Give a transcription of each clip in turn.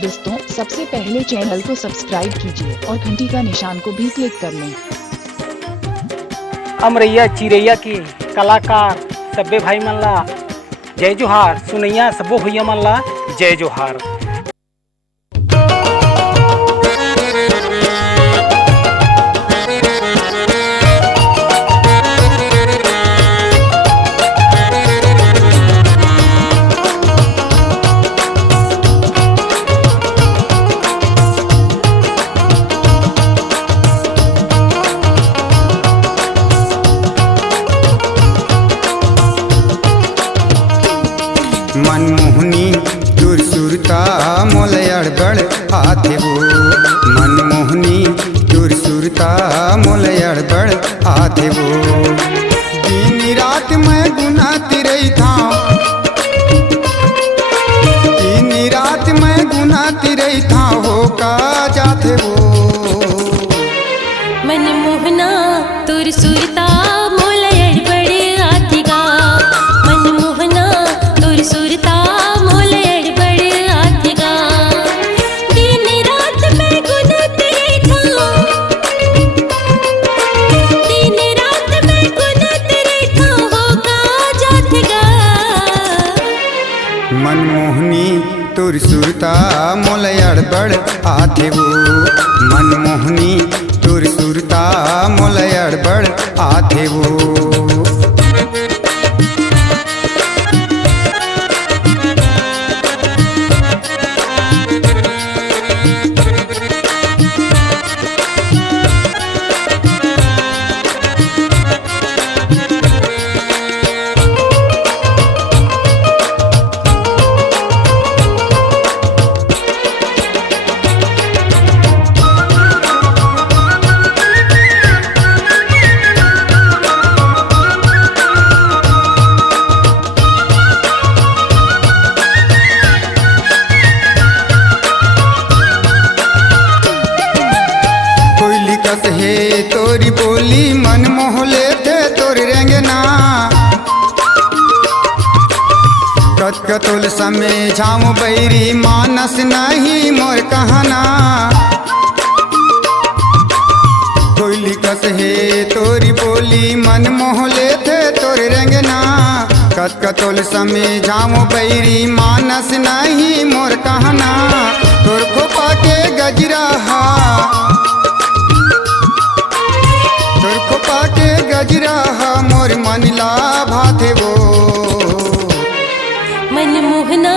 दोस्तों, सबसे पहले चैनल को सब्सक्राइब कीजिए और घंटी का निशान को भी क्लिक कर लें। अमरैया चिरैया की कलाकार सब्बे भाई मन ला जय जोहार। सुनैया सब्बो भैया मन ला जय जोहार। मनमोहनी दुरसुरता मोल अड़बड़ आथे वो। मनमोहनी दुरसुरता मोल अड़बड़ आथे वो। दिन रात मैं गुनाती रही था, दिन रात मैं गुनाती रही था, हो का जाथे वो। मनमोहना दुरसुरता मोल अड़बड़ आथे गा। मनमोहना दुरसुरता मोल अड़बड़ आथे गा। दिन रात मैं गुनाती रही था, दिन रात मैं गुनाती रही था, हो का जाथे गा। मनमोहनी दुरसुरता मोल अड़बड़ आथे वो। मनमोहनी दुरसुरता मोल अड़बड़ आथे वो। हे तोरी बोली मन मोहले थे तोर रेंगना। कतकतुल समय झामू बैरी मानस नहीं मोर कहना। कोयली कस हे तोरी बोली मन मोहले थे तोर रेंगना। कतकतुल समय झामू बैरी मानस नहीं मोर कहना। तोर खोपा के गजरा के गजरा मोर मनला भाथे वो। मनमोहना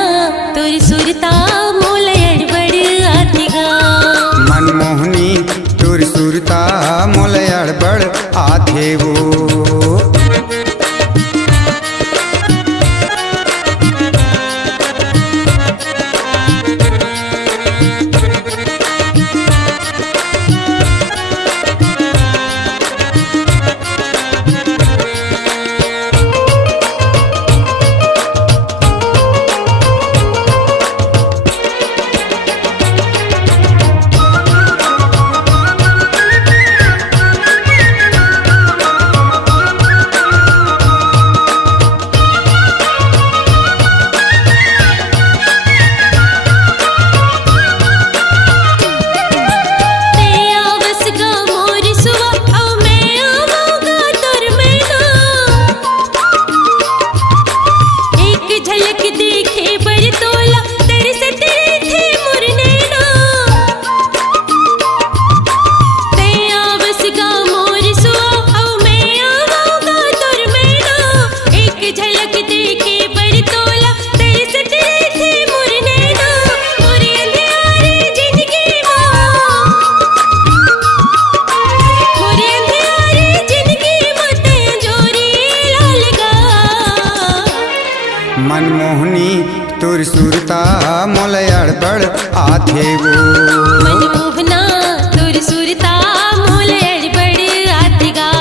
दुरसुरता मोल अड़बड़ आथे गा। मनमोहनी दुरसुरता मोल अड़बड़ आथे वो। मनमोहनी दुरसुरता मोल अड़बड़ आथे वो। मनमोहना दुरसुरता मोल अड़बड़ आथे गा।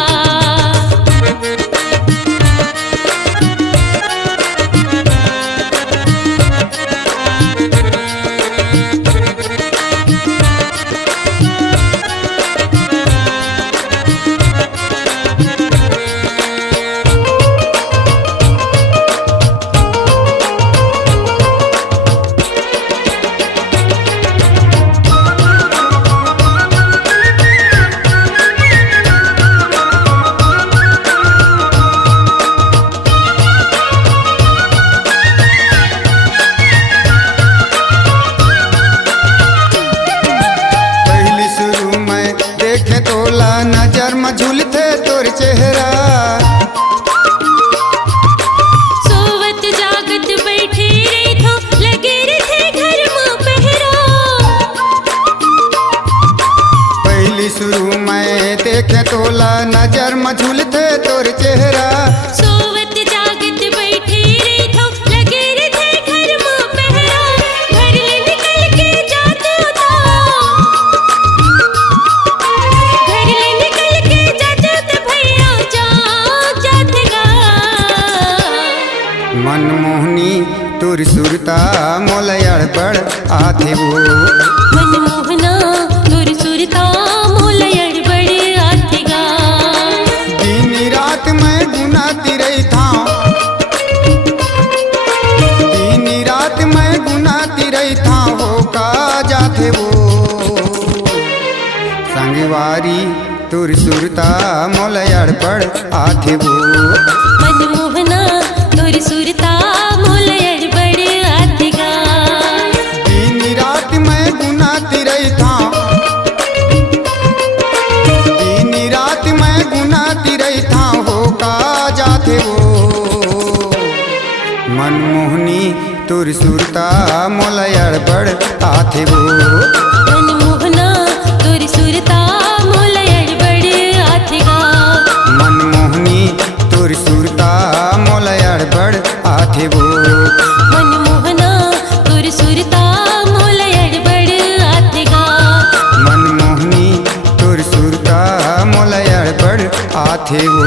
चेहरा। सोवत जागत बैठे रे थो लगे रे थे घर में पहरा। पहली शुरू में देखे तोला नजर में झूलते तोर चेहरा। सोवत जागत बैठे रे थो लगे रे थे घर में पहरा। घर ले निकल के जाते तो घर ले निकल के जाते तो भैया जाते गा। मनमोहनी तोर सुरता मोल अड़बड़ आथे वो। मनमोहना तोर सुरता मोल अड़बड़ आथे गा। दिन रात मैं गुनाती रही था, दिन रात मैं गुनाती रही था हो का जाथे वो। संगवारी तोर सुरता मोल अड़बड़ आथे वो। मनमोहना तोर सुरता मोल अड़बड़ आथे गा। दिन रात मैं गुनाती रही था, दिन रात मैं गुनाती रही था हो का जाथे वो। मनमोहनी तोर सुरता मोल अड़बड़ आथे वो। मनमोहना तोर सुरता मोल अड़बड़ आथे गा। मनमोहनी तोर सुरता मोल अड़बड़ आथे वो। मनमोहना तोर सुरता मोल अड़बड़ आथे गा। मनमोहनी तोर सुरता मोल अड़बड़ आथे वो।